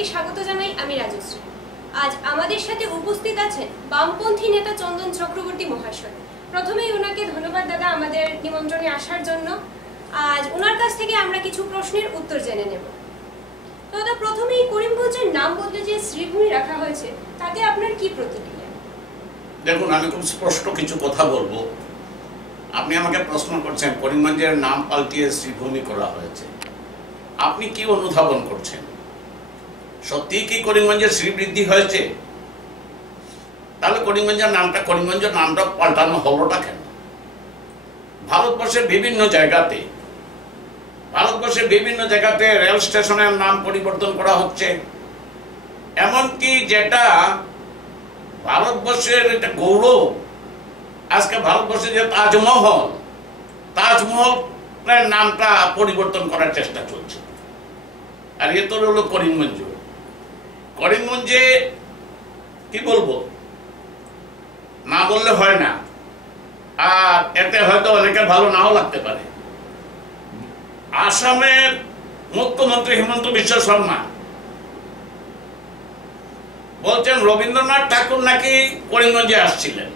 সবাইকে স্বাগত জানাই। আমি রাজশ্রী। আজ আমাদের সাথে উপস্থিত আছেন বামপন্থী নেতা চন্দন চক্রবর্তী মহাশয়। প্রথমেই ওনাকে ধন্যবাদ দাদা আমাদের নিমন্ত্রণে আসার জন্য। আজ ওনার কাছ থেকে আমরা কিছু প্রশ্নের উত্তর জেনে নেব। দাদা, প্রথমেই করিমগঞ্জের নাম বদলে যে শ্রীভূমি রাখা হয়েছে তাতে আপনার কি প্রতিক্রিয়া? দেখুন, আমি খুব স্পষ্ট কিছু কথা বলবো। আপনি আমাকে প্রশ্ন করছেন করিমগঞ্জের নাম পাল্টিয়ে শ্রীভূমি করা হয়েছে, আপনি কি অনুধাবন করছেন? সত্যি কি করিমগঞ্জের শ্রীবৃদ্ধি হয়েছে? তাহলে করিমগঞ্জের নামটা পাল্টানো হলোটা কেন? ভারতবর্ষের বিভিন্ন জায়গাতে রেল স্টেশনের নাম পরিবর্তন করা হচ্ছে। এমনকি যেটা ভারতবর্ষের একটা গৌরব, আজকে ভারতবর্ষের যে তাজমহলের নামটা পরিবর্তন করার চেষ্টা চলছে। আর এ তো হলো করিমগঞ্জে কি বলবো, না বললে হয় না। আর এতে হয়তো অনেকের ভালো নাও লাগতে পারে। আসামের মুখ্যমন্ত্রী হিমন্ত বিশ্ব শর্মা বলছেন রবীন্দ্রনাথ ঠাকুর নাকি করিমগঞ্জে আসছিলেন।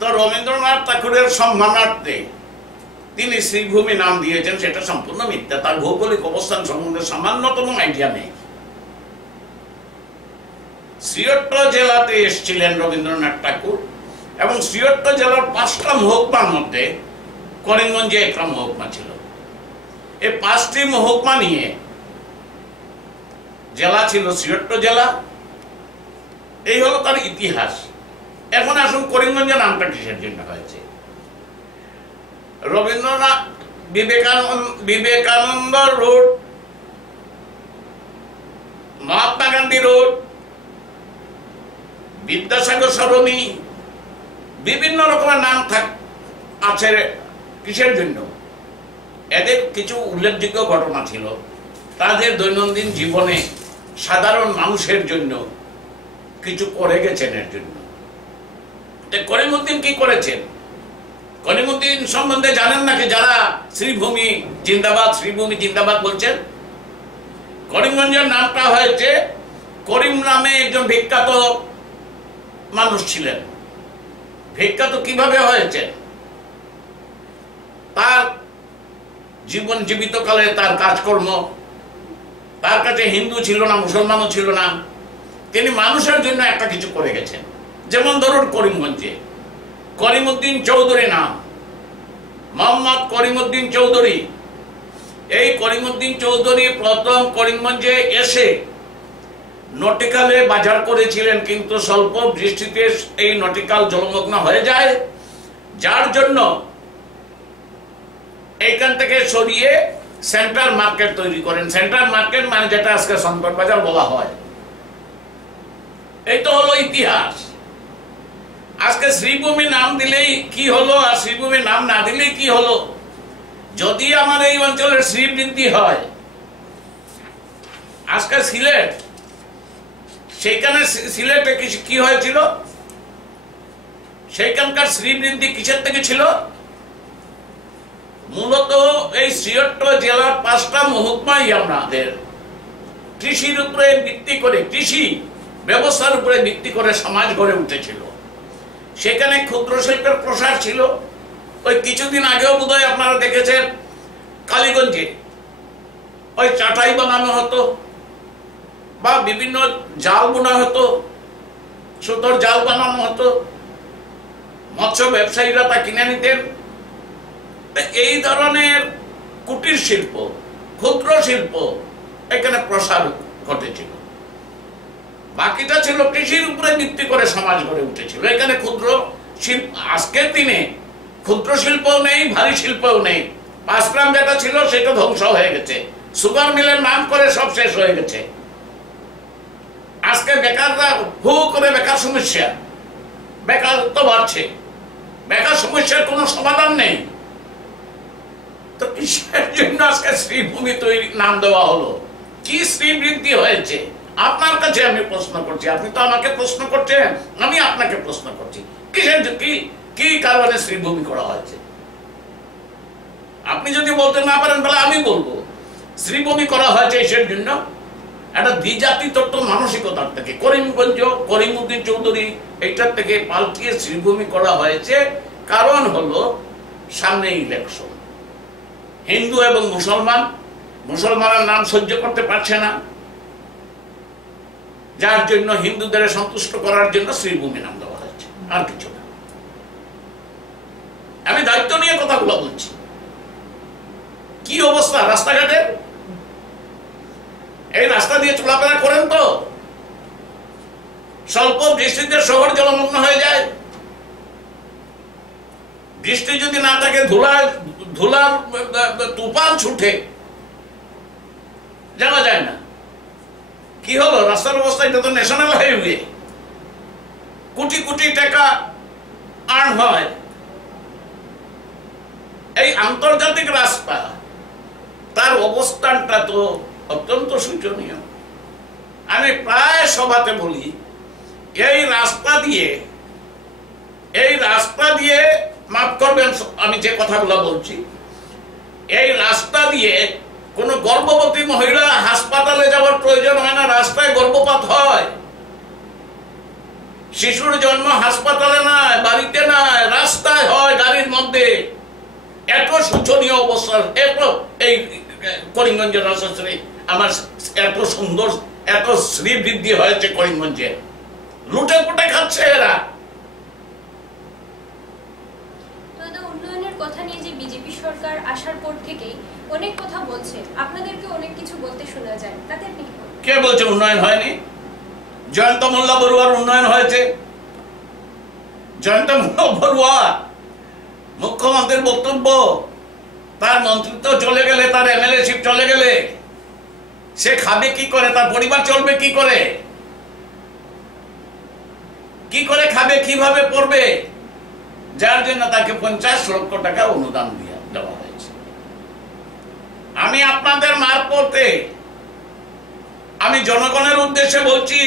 তো রবীন্দ্রনাথ ঠাকুরের সম্মানার্থে তিনি শ্রীভূমি নাম দিয়েছেন, সেটা সম্পূর্ণ মিথ্যা। তার ভৌগোলিক অবস্থান সম্বন্ধে সামান্যতম আইডিয়া নেই। সিলেট জেলাতে এসেছিলেন রবীন্দ্রনাথ ঠাকুর এবং সিলেট জেলার 5টা মহকুমার মধ্যে করিমগঞ্জে একটা মহকুমা ছিল। এই 5টি মহকুমা নিয়ে জেলা ছিল সিলেট জেলা। এই হলো তার ইতিহাস। এখন আসুন করিমগঞ্জের নামটা কিসের জন্য হয়েছে? রবীন্দ্রনাথ বিবেকানন্দ রোড, মহাত্মা গান্ধী রোড, বিদ্যাসাগর সরণি, বিভিন্ন রকমের নাম আছে। কিসের জন্য? এদের কিছু উল্লেখযোগ্য ঘটনা ছিল তাদের দৈনন্দিন জীবনে, সাধারণ মানুষের জন্য কিছু করে গেছেন। এর জন্য করিমউদ্দিন কি করেছেন? করিমউদ্দিন সম্বন্ধে জানেন নাকি? যারা শ্রীভূমি জিন্দাবাদ বলছেন। করিমগঞ্জের নামটা হয়েছে, করিম নামে একজন বিখ্যাত মানুষ ছিলেন। বিখ্যাত কিভাবে হয়েছে? তার জীবিতকালে তার কাজকর্ম, তার কাছে হিন্দু ছিল না, মুসলমানও ছিল না, তিনি মানুষের জন্য একটা কিছু করে গেছেন। যেমন ধরুন করিমগঞ্জে করিমউদ্দিন চৌধুরী নাম, মোহাম্মদ করিমউদ্দিন চৌধুরী। এই করিমউদ্দিন চৌধুরী প্রথম করিমগঞ্জে এসে নটিকালে বাজার করেছিলেন, কিন্তু স্বল্প বৃষ্টিতে এই নটিকাল জলমগ্ন হয়ে যায়, যার জন্য এইখান থেকে সরিয়ে সেন্ট্রাল মার্কেট তৈরি করেন। সেন্ট্রাল মার্কেট মানে যেটা আজকে সংকট বাজার বলা হয়। এই তো হলো ইতিহাস। আজকে শ্রীভূমি নাম দিলেই কি হলো, আর শ্রীভূমি নাম না দিলেই কি হলো? যদি আমার এই অঞ্চলের শ্রীবৃদ্ধি হয়, আজকে সিলেটে কি হয়েছিল? সেইখানকার শ্রীবৃদ্ধি কিসের থেকে ছিল? মূলত এই সিলেট জেলার 5টা মহকুমাই আমাদের কৃষির উপরে ভিত্তি করে, কৃষি ব্যবস্থার উপরে ভিত্তি করে সমাজ গড়ে উঠেছিল। সেখানে ক্ষুদ্র শিল্পের প্রসার ছিল। ওই কিছুদিন আগেও বোধহয় আপনারা দেখেছেন কালীগঞ্জে ওই চাটাই বানানো হতো বা বিভিন্ন জাল বোনা হতো, সুতোর জাল বানানো হতো, মৎস্য ব্যবসায়ীরা তা কিনে নিতেন। এই ধরনের কুটির শিল্প, ক্ষুদ্র শিল্প এখানে প্রসার ঘটেছিল। বাকিটা ছিল কৃষির উপরে ভিত্তি করে সমাজ গড়ে উঠেছিল। এখানে ক্ষুদ্র শিল্প, আজকের দিনে ক্ষুদ্র শিল্পও নেই, ভারী শিল্পও নেই। 5 গ্রাম যেটা ছিল সেটা ধ্বংস হয়ে গেছে। সুগার মিলের নাম করে সব শেষ হয়ে গেছে। আজকে বেকাররা করে বেকার সমস্যা, বেকারত্ব বাড়ছে, বেকার সমস্যার কোনো সমাধান নেই। তো কিসের জন্য আজকে শ্রীভূমি তৈরি নাম দেওয়া হলো? কি শ্রীবৃদ্ধি হয়েছে? আপনার কাছে আমি প্রশ্ন করছি, আপনি তো আমাকে প্রশ্ন করছেন, আমি আপনাকে প্রশ্ন করছি, কিসের কি কারণে শ্রীভূমি করা হয়েছে? আপনি যদি বলতে না পারেন তাহলে আমি বলবো। শ্রীভূমি করা হয়েছে এসের জন্য একটা দ্বিজাতি তত্ত্ব মানসিকতার থেকে করিমগঞ্জ করিমউদ্দিন চৌধুরী এইটার থেকে পাল্টিয়ে শ্রীভূমি করা হয়েছে। কারণ হলো সামনে ইলেকশন, হিন্দু এবং মুসলমানের নাম সহ্য করতে পারছে না, যার জন্য হিন্দুদের সন্তুষ্ট করার জন্য শ্রীভূমি নাম দেওয়া হয়েছে, আর কিছু না। আমি দায়িত্ব নিয়ে কথাগুলো বলছি। কি অবস্থা রাস্তাঘাটের? এই রাস্তা দিয়ে চলাফেরা করেন তো, স্বল্প বৃষ্টিতে শহর জলমগ্ন হয়ে যায়। বৃষ্টি যদি না থাকে, ধুলার তুফান ছুটে, যাওয়া যায় না। কি হলো রাস্তার অবস্থা? এটা তো ন্যাশনাল হাইওয়ে, কোটি কোটি টাকা আর্ন হয়। এই আন্তর্জাতিক রাস্তা, তার অবস্থানটা তো অত্যন্ত শোচনীয়। আমি প্রায় সভাতে বলি, এই রাস্তা দিয়ে মাফ করবেন আমি যে কথাগুলো বলছি, এই রাস্তা দিয়ে কোন গর্ভবতী মহিলা হাসপাতালে যাওয়ার প্রয়োজন হয় না, রাস্তায় গর্ভপাত হয়। শিশুর জন্ম হাসপাতালে নয়, বাড়িতে নয়, রাস্তায় হয়, গাড়ির মধ্যে। এত শোচনীয় অবস্থা। এত এই করিমগঞ্জের রাস্তাশ্রী আমার এত সুন্দর, এত শ্রীবৃদ্ধি হয়েছে করিমগঞ্জে। লুটে পুটে খাচ্ছে এরা। উন্নয়নের কথা নিয়ে যে বিজেপি সরকার আসার পর থেকেই অনেক কথা বলছে, আপনাদেরকে অনেক কিছু বলতে শোনা যায়, তাতে আপনি কি বলবেন? কে বলছে উন্নয়ন হয়নি? জয়ন্ত মোল্লা বড়ুয়ার উন্নয়ন হয়েছে। জয়ন্ত মোল্লা বড়ুয়া মুখ্যমন্ত্রীর বক্তব্য, তার মন্ত্রিত্ব চলে গেলে, তার এমএলএশিপ চলে গেলে সে খাবে কি করে, তার পরিবার চলবে কি করে, খাবে, কিভাবে পড়বে, যার জন্য তাকে 50 লক্ষ টাকা অনুদান দেওয়া হয়েছে। আমি আপনাদের মারফতে আমি জনগণের উদ্দেশ্যে বলছি,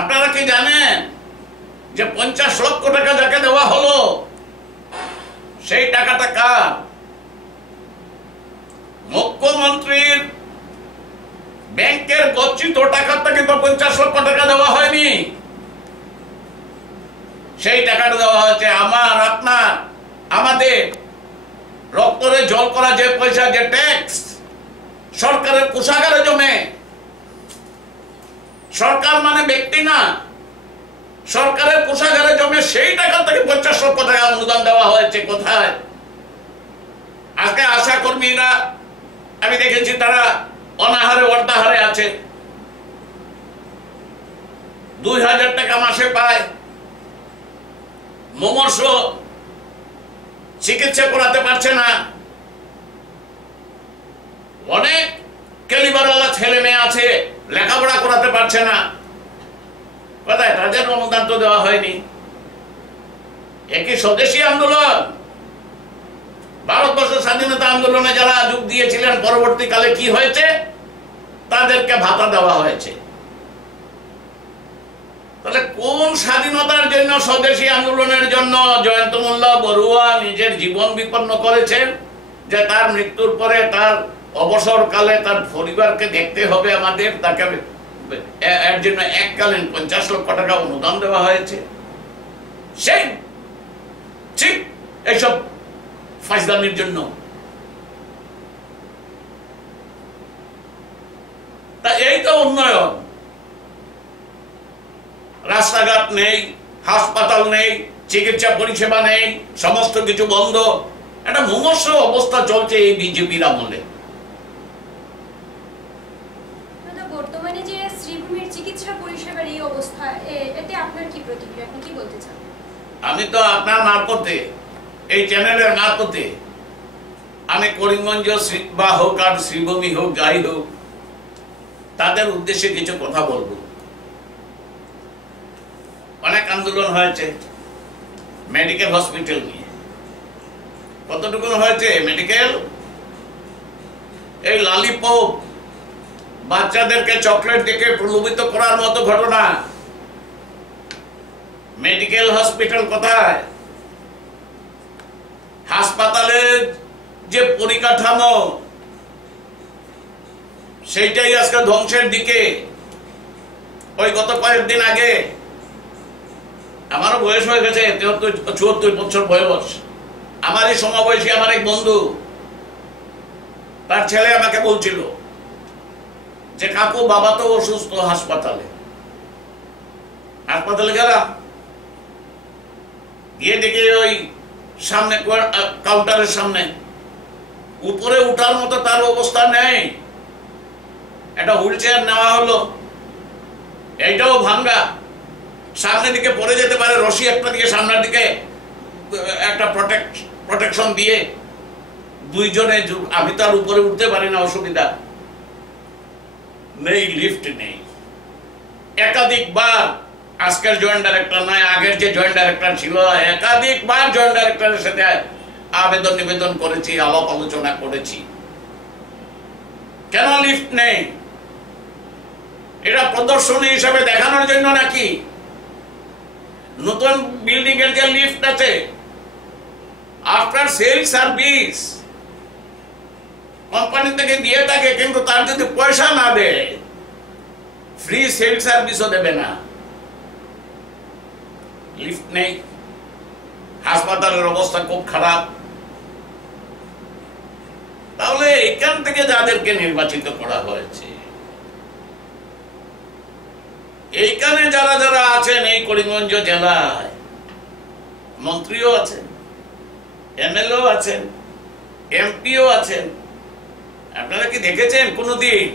আপনারা কি জানেন যে 50 লক্ষ টাকা যাকে দেওয়া হলো সেই টাকাটা কার? মুখ্যমন্ত্রীর ব্যাংকের গচ্ছিত টাকার থেকে তো 50 লক্ষ টাকা দেওয়া হয়নি। সেই টাকাটা দেওয়া হয়েছে আমার, আপনার, আমাদের রক্তরে জল করা যে পয়সা, যে ট্যাক্স সরকারের কোষাগারে জমে। সরকার মানে ব্যক্তি না, সরকারের কোষাগারে জমে সেই টাকা থেকে 50 লক্ষ টাকা অনুদান দেওয়া হয়েছে। কোথায়? আজকে আশা কর্মীরা আমি দেখেছি তারা অনাহারে অর্ধাহারে আছে, 2000 টাকা মাসে পায়, মুমূর্ষ, চিকিৎসা করাতে পারছে না। অনেক ক্যালিবারওয়ালা ছেলে মেয়ে আছে, লেখাপড়া করাতে পারছে না। কোথায়? তাদের অনুদান তো দেওয়া হয়নি। একই স্বদেশী আন্দোলন, ভারতবর্ষ স্বাধীনতা আন্দোলনে যারা যোগ দিয়েছিলেন, পরবর্তীকালে কি হয়েছে? তাদেরকে ভাতা দেওয়া হয়েছে। তাহলে কোন স্বাধীনতার জন্য, স্বদেশী আন্দোলনের জন্য জয়ন্ত মোল্লা বড়ুয়া নিজের জীবন বিপন্ন করেছেন, যে তার মৃত্যুর পরে, তার অবসরকালে তার পরিবারকে দেখতে হবে আমাদের, তাকে এর জন্য এককালীন 50 লক্ষ টাকা অনুদান দেওয়া হয়েছে। সেই ঠিক এইসব ফাইজলামির জন্য। তা এই তো উন্নয়ন। রাস্তাঘাট নেই, হাসপাতাল নেই, চিকিৎসা পরিষেবা নেই, সমস্ত কিছু বন্ধ। একটা মুমূর্ষ অবস্থা চলছে এই বিজেপির আমলে। বর্তমানে যে শ্রীভূমির চিকিৎসা পরিষেবার এই অবস্থা, এতে আপনার কি প্রতিক্রিয়া, আপনি কি বলতে চান? আমি তো আপনার মারফতে, এই চ্যানেলের মারফতে আমি করিমগঞ্জ বা হোক আর শ্রীভূমি হোক, যাই হোক, তাদের উদ্দেশ্যে কিছু কথা বলবো। অনেক আন্দোলন হয়েছে মেডিকেল হসপিটাল নিয়ে। কতটুকু হয়েছে মেডিকেল? এই লালিপপ, বাচ্চাদেরকে চকলেট দেখে প্রলোভিত করার মতো ঘটনা। মেডিকেল হসপিটাল কোথায়? হাসপাতালের যে পরিকাঠামো, সেইটাই আজকে ধ্বংসের দিকে। ওই গত কয়েকদিন আগে, আমারও বয়স হয়ে গেছে 74 বছর বয়স, আমারই সমবয়সী আমার এক বন্ধু, তার ছেলে আমাকে বলছিল যে কাকু বাবা তো অসুস্থ, হাসপাতালে গেলাম, গিয়ে দেখি ওই সামনে কাউন্টারের সামনে উপরে উঠার মতো তার অবস্থা নেই। একটা হুইল চেয়ার নেওয়া হলো, এইটাও ভাঙ্গা, সামনের দিকে পড়ে যেতে পারে, রশি একটা দিকে সামনের দিকে একটা প্রোটেকশন দিয়ে দুইজনে, আমি তার উপরে উঠতে পারি না, অসুবিধা নেই, লিফট নেই। একাধিকবার আজকের জয়েন্ট ডাইরেক্টর নয়, আগের যে জয়েন্ট ডাইরেক্টর ছিল, একাধিকবার জয়েন্ট ডাইরেক্টরের সাথে আবেদন নিবেদন করেছি, আলাপ আলোচনা করেছি, কেন লিফট নেই? এটা প্রদর্শনী হিসেবে দেখানোর জন্য নাকি? নতুন বিল্ডিং এর যে লিফট আছে, আফটার সেল সার্ভিস কোম্পানি থেকে দিয়ে থাকে, কিন্তু তার যদি পয়সা না দেয়, ফ্রি সেল সার্ভিসও দেবে না। লিফট নেই, হাসপাতালের অবস্থা খুব খারাপ। তাহলে এখান থেকে যাদেরকে নির্বাচিত করা হয়েছে, এইখানে যারা যারা আছেন, এই করিমগঞ্জ জেলায় মন্ত্রীও আছেন, এমএলএ আছেন, এমপিও আছেন। আপনারা কি দেখেছেন কোনদিন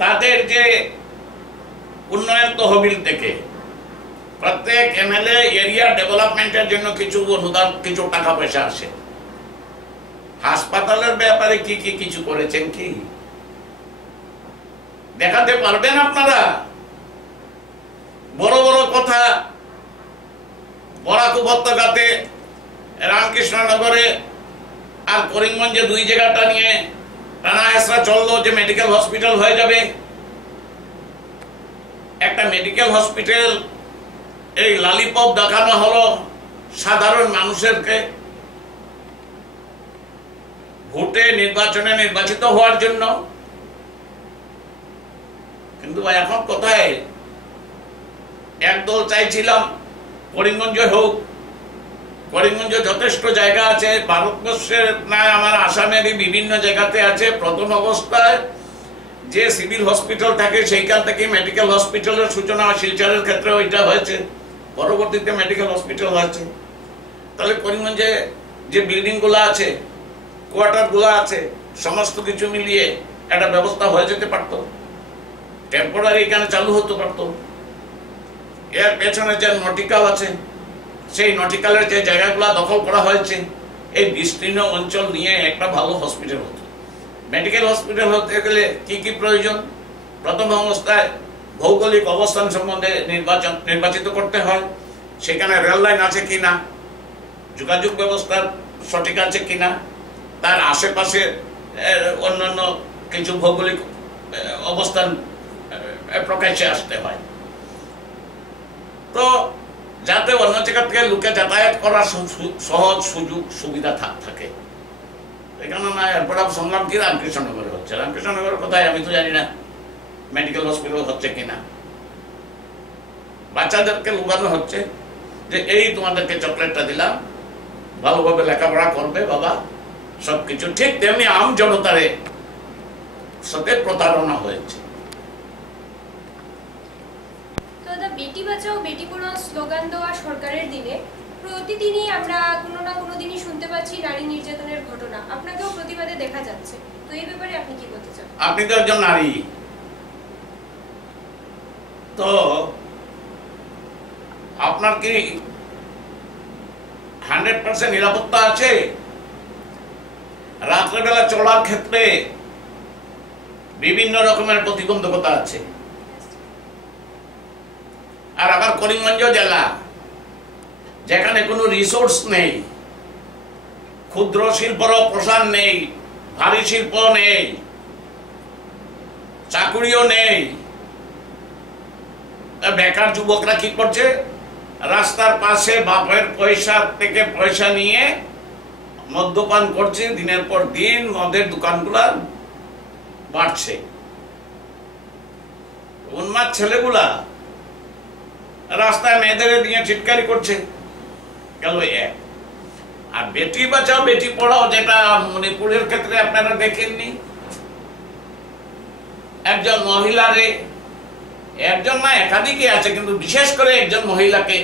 তাদের যে উন্নয়ন তহবিল থেকে প্রত্যেক এমএলএ এরিয়া ডেভেলপমেন্টের জন্য কিছু অনুদান, কিছু টাকা পয়সা আসে? হাসপাতালের ব্যাপারে কি কি কিছু করেছেন কি দেখাতে পারবেন আপনারা? বড় বড় কথা, বরাক উপত্যকাতে, রামকৃষ্ণনগরে আর করিমগঞ্জে দুই জায়গাটা নিয়ে টানা হেসরা চললো যে মেডিকেল হসপিটাল হয়ে যাবে। একটা মেডিকেল হসপিটাল এই লালিপপ দেখানো হলো সাধারণ মানুষেরকে ভোটে নির্বাচনে নির্বাচিত হওয়ার জন্য। কিন্তু এখন কোথায়? একদল চাইছিলাম করিমগঞ্জে হোক, করিমগঞ্জে যথেষ্ট জায়গা আছে, ভারতবর্ষের নয় আমার আসামেরই বিভিন্ন জায়গাতে আছে। প্রথম অবস্থায় যে সিভিল হসপিটাল থাকে সেইখান থেকে মেডিকেল হসপিটালের সূচনা, শিলচরের ক্ষেত্রে ওইটা হয়েছে, পরবর্তীতে মেডিকেল হসপিটাল হয়েছে। তাহলে করিমগঞ্জে যে বিল্ডিং গুলো আছে, কোয়ার্টার গুলো আছে, সমস্ত কিছু মিলিয়ে একটা ব্যবস্থা হয়ে যেতে পারতো, টেম্পোরারি এখানে চালু হতে পারতো। এর পেছনে যে নটিক্যাল আছে, সেই নটিক্যালের যে জায়গাগুলো দখল করা হয়েছে, এই বিস্তীর্ণ অঞ্চল নিয়ে একটা ভালো হসপিটাল হতো। মেডিকেল হসপিটাল হতে গেলে কি কি প্রয়োজন? প্রথম অবস্থায় ভৌগোলিক অবস্থান সম্বন্ধে নির্বাচিত করতে হয়, সেখানে রেল লাইন আছে কিনা, যোগাযোগ ব্যবস্থা সঠিক আছে কিনা, তার আশেপাশে অন্যান্য কিছু ভৌগোলিক অবস্থান প্রকাশ্যে আসতে হয়। তো যাতে অন্য জায়গা থেকে লোকে যাতায়াত করার সহজ সুযোগ সুবিধা থাকে। এখানে না এরপর শুনলাম কি রামকৃষ্ণনগরে হচ্ছে। রামকৃষ্ণনগরের কোথায় আমি তো জানি না মেডিকেল হসপিটাল হচ্ছে কিনা। বাচ্চাদেরকে লুকানো হচ্ছে যে এই তোমাদেরকে চকলেটটা দিলাম, ভালোভাবে লেখাপড়া করবে বাবা, সবকিছু ঠিক। তেমনি আম জনতারে সাথে প্রতারণা হয়েছে। বেটি বাঁচাও বেটি পড়াও স্লোগান দেওয়া সরকারের দিনে প্রতিদিনই আমরা কোনো না কোনো দিনই শুনতে পাচ্ছি নারী নির্যাতনের ঘটনা, আপনাকেও প্রতিবাদে দেখা যাচ্ছে। তো এই ব্যাপারে আপনি কি বলতে চান? আপনি তো একজন নারী, তো আপনার কি 100% নিরাপত্তা আছে? রাত্রেবেলা চলার ক্ষেত্রে বিভিন্ন রকমের প্রতিবন্ধকতা আছে। আর আবার করিমগঞ্জ জেলা যেখানে কোনো রিসোর্স নেই, ক্ষুদ্র শিল্পর প্রসার নেই, ভারী শিল্প নেই, চাকুরিও নেই, বেকার যুবকরা কি করছে? রাস্তার পাশে বাপের পয়সা থেকে পয়সা নিয়ে মদ্যপান করছে, দিনের পর দিন মদের দোকানগুলা বাড়ছে। উন্মাদ ছেলেগুলা রাস্তায় মেয়েদের নিয়ে চিৎকারি করছে, গেল এক। আর বেটি বাঁচাও বেটি পড়াও, যেটা মণিপুরের ক্ষেত্রে আপনারা দেখেননি, একজন মহিলারে, একজন না একাধিকই আছে, কিন্তু বিশেষ করে একজন মহিলাকে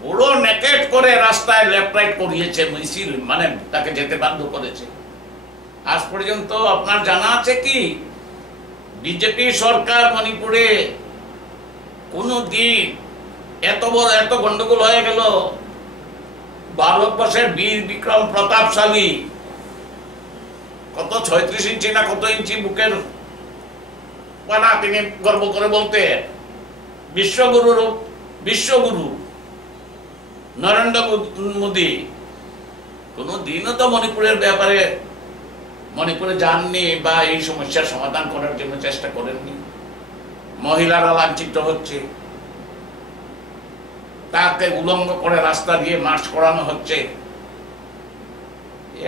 পুরো নেকেট করে রাস্তায় লেফট রাইট করিয়েছে মিছিল, মানে তাকে যেতে বাধ্য করেছে। আজ পর্যন্ত আপনার জানা আছে কি বিজেপি সরকার মণিপুরে কোনো দিন এত বড় এত গন্ডগোল হয়ে গেল? ভারতবর্ষের বীর বিক্রম প্রতাপশালী কত 36 ইঞ্চি না কত ইঞ্চি বুকের পানা, তিনি গর্ব করে বলতে বিশ্বগুরু নরেন্দ্র মোদী কোন দিনও তো মণিপুরের ব্যাপারে মণিপুরে যাননি বা এই সমস্যার সমাধান করার জন্য চেষ্টা করেননি। মহিলারা লাঞ্ছিত হচ্ছে, তাকে উলঙ্গ করে রাস্তা দিয়ে মার্চ করানো হচ্ছে।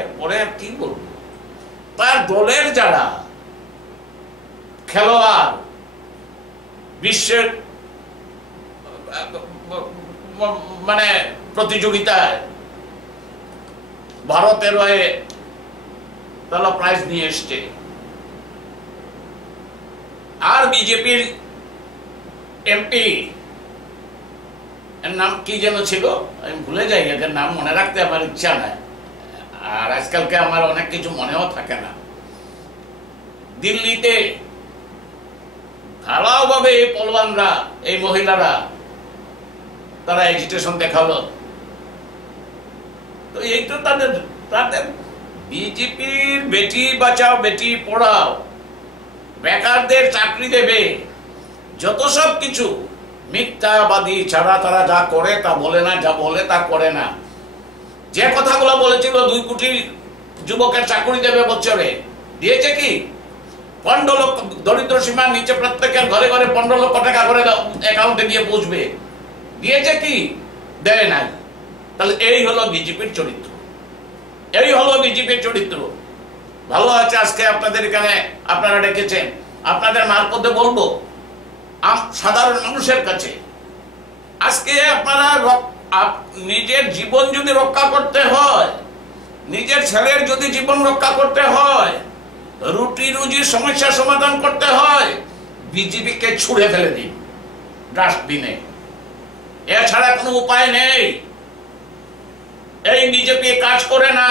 এরপরে কি বলবো, তার দলের যারা খেলোয়াড় বিশ্বের মানে প্রতিযোগিতায় ভারতের হয়ে তারা প্রাইজ নিয়ে এসছে। আর বিজেপির এমপি এর নাম কি যেন ছিল, আমি ভুলে যাই, এদের নাম মনে রাখতে আমার ইচ্ছা নাই, আর আজকালকে আমার অনেক কিছু মনেও থাকে না। দিল্লিতে ঢালাওভাবে এই পলওয়ানরা, এই মহিলারা তারা এজিটেশন দেখালো। তো এই তো তাদের বিজেপির বেটি বাঁচাও বেটি পড়াও, বেকারদের চাকরি দেবে, যত সব কিছু মিথ্যাবাদী ছাড়া তারা যা করে তা বলে না, যা বলে তা করে না। যে কথাগুলো বলেছিল 2 কোটি যুবকের চাকরি দেবে বছরে, দিয়েছে কি? 15 লক্ষ, দরিদ্র সীমার নিচে প্রত্যেকের ঘরে ঘরে 15 লক্ষ টাকা করে অ্যাকাউন্টে দিয়ে পৌঁছবে, দিয়েছে কি? দেয় নাই। তাহলে এই হলো বিজেপির চরিত্র, এই হলো বিজেপির চরিত্র। ভালো আছে আজকে আপনাদের এখানে আপনারা ডেকেছেন, আপনাদের মারফতে বলবো সাধারণ মানুষের কাছে, আজকে আপনারা নিজের জীবন যদি রক্ষা করতে হয়, নিজের ছেলের যদি জীবন রক্ষা করতে হয়, রুটি রুজির সমস্যা সমাধান করতে হয়, বিজেপিকে ছুঁড়ে ফেলে দিন ডাস্টবিনে, এছাড়া কোনো উপায় নেই। এই বিজেপি কাজ করে না,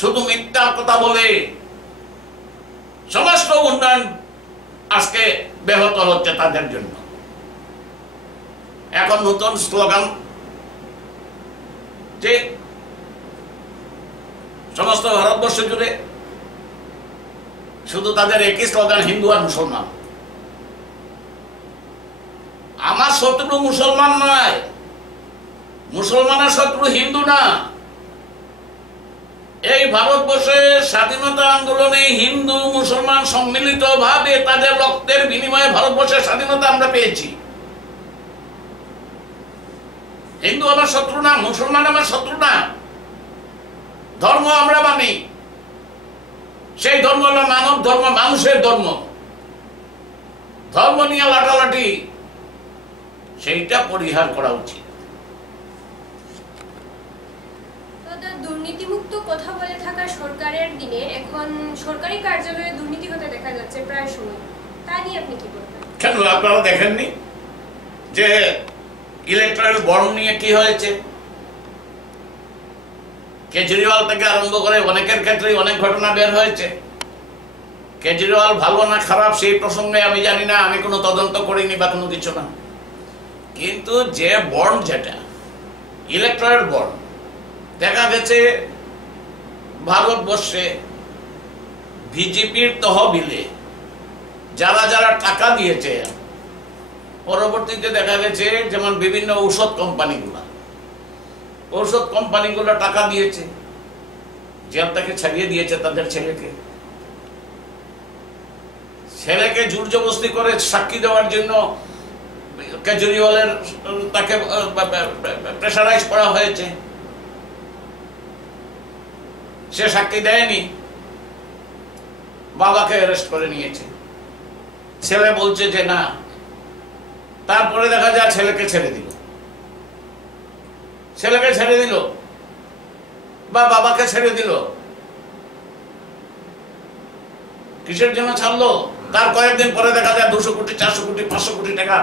শুধু মিথ্যা কথা বলে সমস্ত উন্নয়ন আজকে ব্যাহত হচ্ছে তাদের জন্য। এখন নতুন স্লোগান যে সমস্ত ভারতবর্ষ জুড়ে শুধু তাদের একই স্লোগান, হিন্দু আর মুসলমান। আমার শত্রু মুসলমান নয়, মুসলমানের শত্রু হিন্দু না। এই ভারতবর্ষের স্বাধীনতা আন্দোলনে হিন্দু মুসলমান সম্মিলিত ভাবে তাদের রক্তের বিনিময়ে ভারতবর্ষের স্বাধীনতা আমরা পেয়েছি। হিন্দু আমার শত্রু না, মুসলমান আমার শত্রু না। ধর্ম আমরা মানি, সেই ধর্ম হলো মানব ধর্ম, মানুষের ধর্ম। ধর্ম নিয়ে লাটালাটি সেইটা পরিহার করা উচিত। দুর্নীতিমুক্ত কথা বলে থাকা সরকারের দিনে এখন সরকারি কার্যালয়ে দুর্নীতি হতে দেখা যাচ্ছে প্রায় সময়, তা নিয়ে আপনি কি বলবেন? কেন আপনারা দেখেননি যে ইলেকট্রাল বন্ড নিয়ে কি হয়েছে? কেজরিওয়াল থেকে আরম্ভ করে অনেকের ক্ষেত্রে অনেক ঘটনা বের হয়েছে। কেজরিওয়াল ভালো না খারাপ সেই প্রসঙ্গে আমি জানি না, আমি কোনো তদন্ত করিনি বা কোনো কিছু না, কিন্তু যে বন্ড, যেটা ইলেকট্রাল বন্ড, দেখা গেছে ভারতবর্ষে বিজেপির তহবিলে যারা যারা টাকা দিয়েছে, পরবর্তীতে দেখা গেছে যেমন বিভিন্ন ঔষধ কোম্পানিগুলো টাকা দিয়েছে, জেল থেকে ছাড়িয়ে দিয়েছে তাদের ছেলেকে জোর জবরদস্তি করে সাক্ষী দেওয়ার জন্য কেজরিওয়ালের তাকে প্রেসারাইজ করা হয়েছে, সে সাক্ষী দেয়নি, বাবাকে অ্যারেস্ট করে নিয়েছে। ছেলে বলছে যে না, তারপরে দেখা যায় ছেলেকে ছেড়ে দিল, ছেলেকে ছেড়ে দিল বা বাবাকে ছেড়ে দিল। কিসের জন্য ছাড়লো? তার কয়েকদিন পরে দেখা যায় 200 কোটি 400 কোটি 500 কোটি টাকা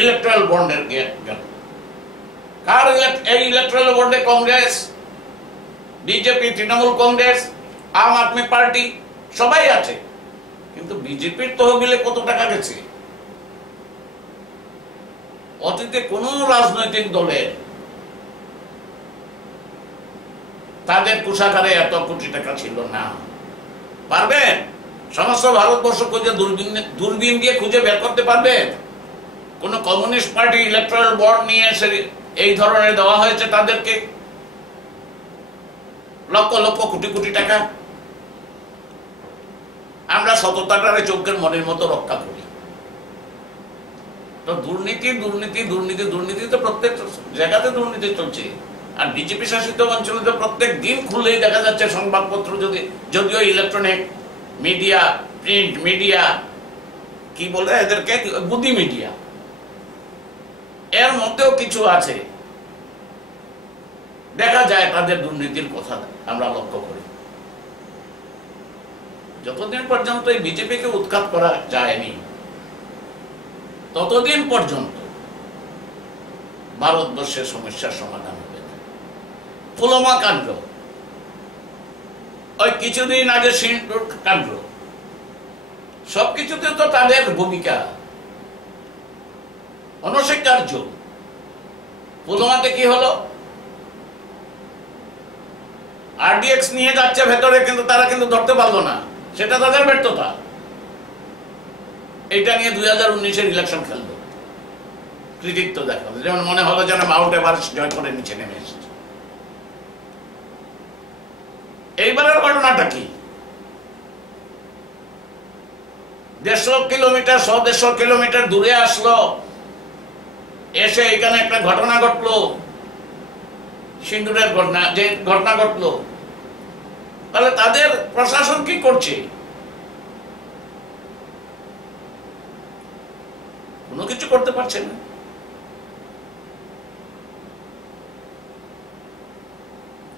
ইলেকট্রাল বন্ডের গেল। কার এই ইলেকট্রাল বন্ডে? কংগ্রেস, বিজেপি, তৃণমূল কংগ্রেস, আম আদমি পার্টি সবাই আছে। কিন্তু বিজেপির তহবিলে কত টাকা গেছে? অতীতে কোন রাজনৈতিক দলের তাদের কোষাগারে এত কোটি টাকা ছিল না। পারবেন? সমস্ত ভারতবর্ষ খুঁজে দূরবীন দিয়ে খুঁজে বের করতে পারবেন? কোন কমিউনিস্ট পার্টি ইলেকট্রাল বন্ড নিয়ে এসে এই ধরনের দেওয়া হয়েছে তাদেরকে লক্ষ লক্ষ কোটি কোটি টাকা? আমরা সততাটারে চোখের মনের মতো রক্ষা করি। তো দুর্নীতি দুর্নীতি দুর্নীতি দুর্নীতি তো প্রত্যেক জায়গাতে দুর্নীতি চলছে। আর বিজেপি শাসিত অঞ্চলে তো প্রত্যেক দিন খুললেই দেখা যাচ্ছে সংবাদপত্র, যদিও ইলেকট্রনিক মিডিয়া, প্রিন্ট মিডিয়া, কি বলে এদেরকে, বুদ্ধি মিডিয়া, এর মধ্যেও কিছু আছে, দেখা যায় তাদের দুর্নীতির কথা আমরা লক্ষ্য করি। যতদিন পর্যন্ত এই বিজেপিকে উৎখাত করা যায়নি ততদিন পর্যন্ত ভারতবর্ষের সমস্যার সমাধান হবে না। পুলওয়ামা কাণ্ড, ওই কিছুদিন আগে সিন্ধুর কাণ্ড, সবকিছুতে তো তাদের ভূমিকা অনস্বীকার্য। পুলওয়ামাতে কি হলো? আরডিএক্স নিয়ে যাচ্ছে ভেতরে, কিন্তু তারা কিন্তু ধরতে পারলো না, সেটা তাদের ব্যর্থতা। এটা নিয়ে 2019-এর ইলেকশন খেললো, কৃতিত্ব দেখালো, যেমন মনে হলো যেন মাউন্ট এভারেস্ট জয় করে নিচে নেমে এসেছে। এইবারের ঘটনাটা কি? 150 কিলোমিটার 150 কিলোমিটার দূরে আসলো, এসে এখানে একটা ঘটনা ঘটলো, সিন্ধুরের ঘটনা, যে ঘটনা ঘটলো। তাহলে তাদের প্রশাসন কি করছে? কোনো কিছু করতে পারছে না।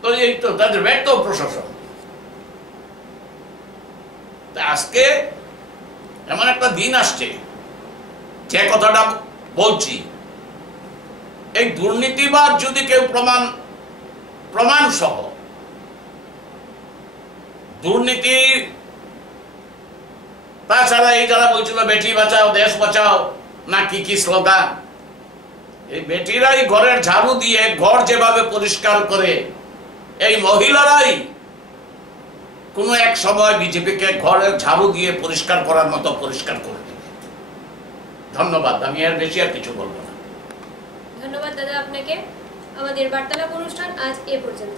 তো এই তো তাদের ব্যর্থ প্রশাসন। আজকে এমন একটা দিন আসছে, যে কথাটা বলছি, এই দুর্নীতিবাদ যদি কেউ প্রমাণ সহ দুর্নীতি, তাছাড়া এই যারা বলছিল বেটি বাঁচাও দেশ বাঁচাও না কি কি স্লোগান, এই বেটিরাই ঘরের ঝাড়ু দিয়ে ঘর যেভাবে পরিষ্কার করে, এই মহিলারাই কোনো এক সময় বিজেপিকে ঘরের ঝাড়ু দিয়ে পরিষ্কার করার মতো পরিষ্কার করে দেবে। ধন্যবাদ, আমি এর বেশি আর কিছু বলবো না। ধন্যবাদ দাদা আপনাকে। আমাদের বার্তালাপ অনুষ্ঠান আজ এ পর্যন্ত।